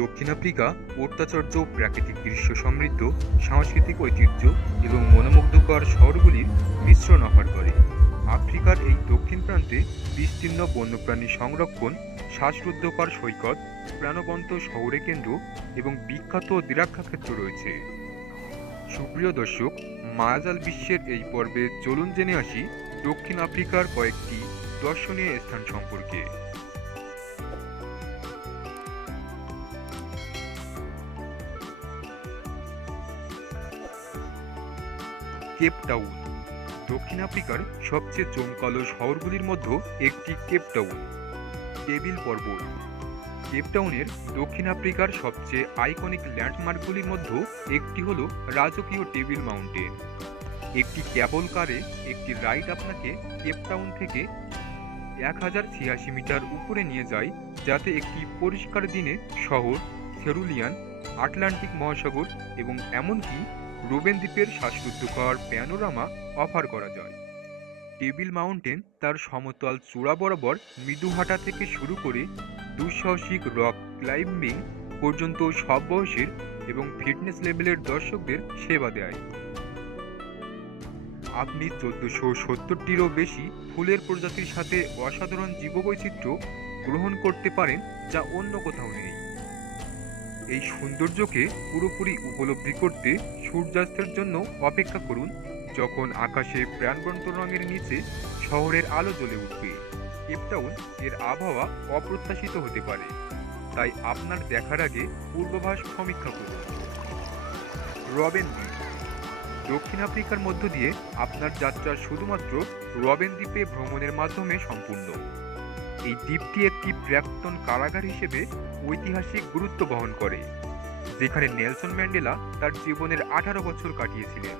দক্ষিণ আফ্রিকা অত্যাচার্য প্রাকৃতিক দৃশ্য সমৃদ্ধ, সাংস্কৃতিক ঐতিহ্য এবং মনোমুগ্ধকর শহরগুলির মিশ্রণ অফার করে। আফ্রিকার এই দক্ষিণ প্রান্তে বিস্তীর্ণ বন্যপ্রাণী সংরক্ষণ, শ্বাসরুদ্ধকর সৈকত, প্রাণবন্ত শহরে কেন্দ্র এবং বিখ্যাত দ্রাক্ষা ক্ষেত্র রয়েছে। সুপ্রিয় দর্শক, মায়াজাল বিশ্বের এই পর্বে চলুন জেনে আসি দক্ষিণ আফ্রিকার কয়েকটি দর্শনীয় স্থান সম্পর্কে। কেপ টাউন দক্ষিণ আফ্রিকার সবচেয়ে জমকালো শহরগুলির মধ্যে একটি কেপ টাউন টেবিল পর্বত। কেপ টাউনের দক্ষিণ আফ্রিকার সবচেয়ে আইকনিক ল্যান্ডমার্কগুলির মধ্যে একটি হল রাজকীয় টেবিল মাউন্টেন। একটি ক্যাবল কারে একটি রাইড আপনাকে কেপ টাউন থেকে এক হাজার ছিয়াশি মিটার উপরে নিয়ে যায়, যাতে একটি পরিষ্কার দিনে শহর, সেরুলিয়ান, আটলান্টিক মহাসাগর এবং এমনকি রুবেন দ্বীপের শ্বাসরুদ্ধকর প্যানোরামা অফার করা যায়। টেবিল মাউন্টেন তার সমতল চূড়া বরাবর মৃদুহাটা থেকে শুরু করে দুঃসাহসিক রক ক্লাইম্বিং পর্যন্ত সব বয়সের এবং ফিটনেস লেভেলের দর্শকদের সেবা দেয়। আপনি চোদ্দশো সত্তরটিরও বেশি ফুলের প্রজাতির সাথে অসাধারণ জীববৈচিত্র্য গ্রহণ করতে পারেন যা অন্য কোথাও নেই। এই সৌন্দর্যকে পুরোপুরি উপলব্ধি করতে সূর্যাস্তের জন্য অপেক্ষা করুন যখন আকাশে প্রাণবন্ত রঙের নিচে শহরের আলো জ্বলে উঠবে। কেপটাউন এর আবহাওয়া অপ্রত্যাশিত হতে পারে। তাই আপনার দেখার আগে পূর্বাভাস সমীক্ষা করুন। রবেন দ্বীপ দক্ষিণ আফ্রিকার মধ্য দিয়ে আপনার যাত্রা শুধুমাত্র রবেন দ্বীপে ভ্রমণের মাধ্যমে সম্পূর্ণ। এই দ্বীপটি একটি প্রাক্তন কারাগার হিসেবে ঐতিহাসিক গুরুত্ব বহন করে, যেখানে নেলসন ম্যান্ডেলা তার জীবনের আঠারো বছর কাটিয়েছিলেন।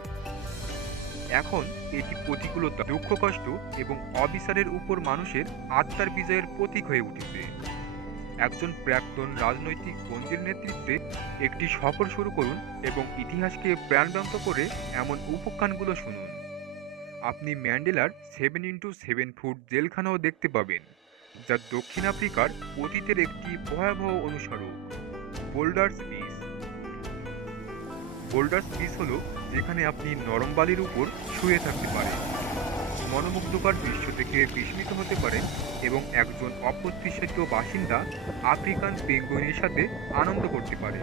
এখন এটি প্রতিকূলতা, দুঃখ কষ্ট এবং অবিচারের উপর মানুষের আত্মার বিজয়ের প্রতীক হয়ে উঠেছে। একজন প্রাক্তন রাজনৈতিক বন্দির নেতৃত্বে একটি সফর শুরু করুন এবং ইতিহাসকে প্রাণবন্ত করে এমন উপাখ্যানগুলো শুনুন। আপনি ম্যান্ডেলার সেভেন ইন্টু সেভেন ফুট জেলখানাও দেখতে পাবেন। যা দক্ষিণ আফ্রিকার অতীতের একটি ভয়াবহ অনুসরণ, বোল্ডার্স বিচ বোল্ডার্স বিচ হলো যেখানে আপনি নরম বালির উপর শুয়ে থাকতে পারেন। মনোমুগ্ধকর দৃশ্য থেকে বিস্মিত হতে পারেন এবং একজন অপ্রতিষ্ঠিত বাসিন্দা আফ্রিকান পেঙ্গুইনের সাথে আনন্দ করতে পারে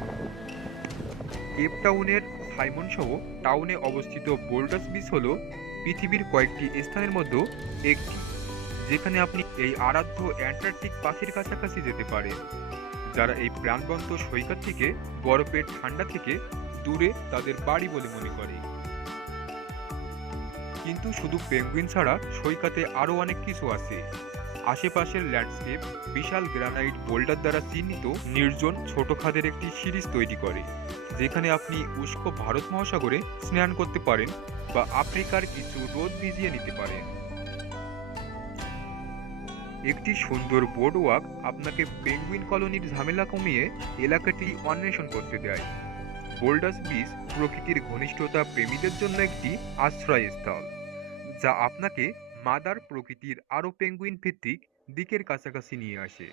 কেপ টাউনের সাইমন সহ টাউনে অবস্থিত বোল্ডার্স বিচ হল পৃথিবীর কয়েকটি স্থানের মধ্যে একটি। যেখানে আপনি এই আরাধ্য অ্যান্টার্কটিক পাখির কাছাকাছি যেতে পারেন যারা এই প্রাণবন্ত সৈকত থেকে বরফের ঠান্ডা থেকে দূরে তাদের বাড়ি বলে মনে করে। কিন্তু শুধু পেঙ্গুইন ছাড়া সৈকতে আরও অনেক কিছু আছে। আশেপাশের ল্যান্ডস্কেপ, বিশাল গ্রানাইট বোল্ডার দ্বারা চিহ্নিত নির্জন ছোট খাদের একটি সিরিজ তৈরি করে, যেখানে আপনি উষ্ক ভারত মহাসাগরে স্নান করতে পারেন বা আফ্রিকার কিছু রোদ ভিজিয়ে নিতে পারেন। একটি সুন্দর বোর্ড ওয়াক আপনাকে পেঙ্গুইন কলোনির ঝামেলা কমিয়ে এলাকাটি অন্বেষণ করতে দেয়। বোল্ডাস বিচ প্রকৃতির ঘনিষ্ঠতা প্রেমীদের জন্য একটি আশ্রয়স্থল, যা আপনাকে মাদার প্রকৃতির আরও পেঙ্গুইন ভিত্তিক দিকের কাছাকাছি নিয়ে আসে।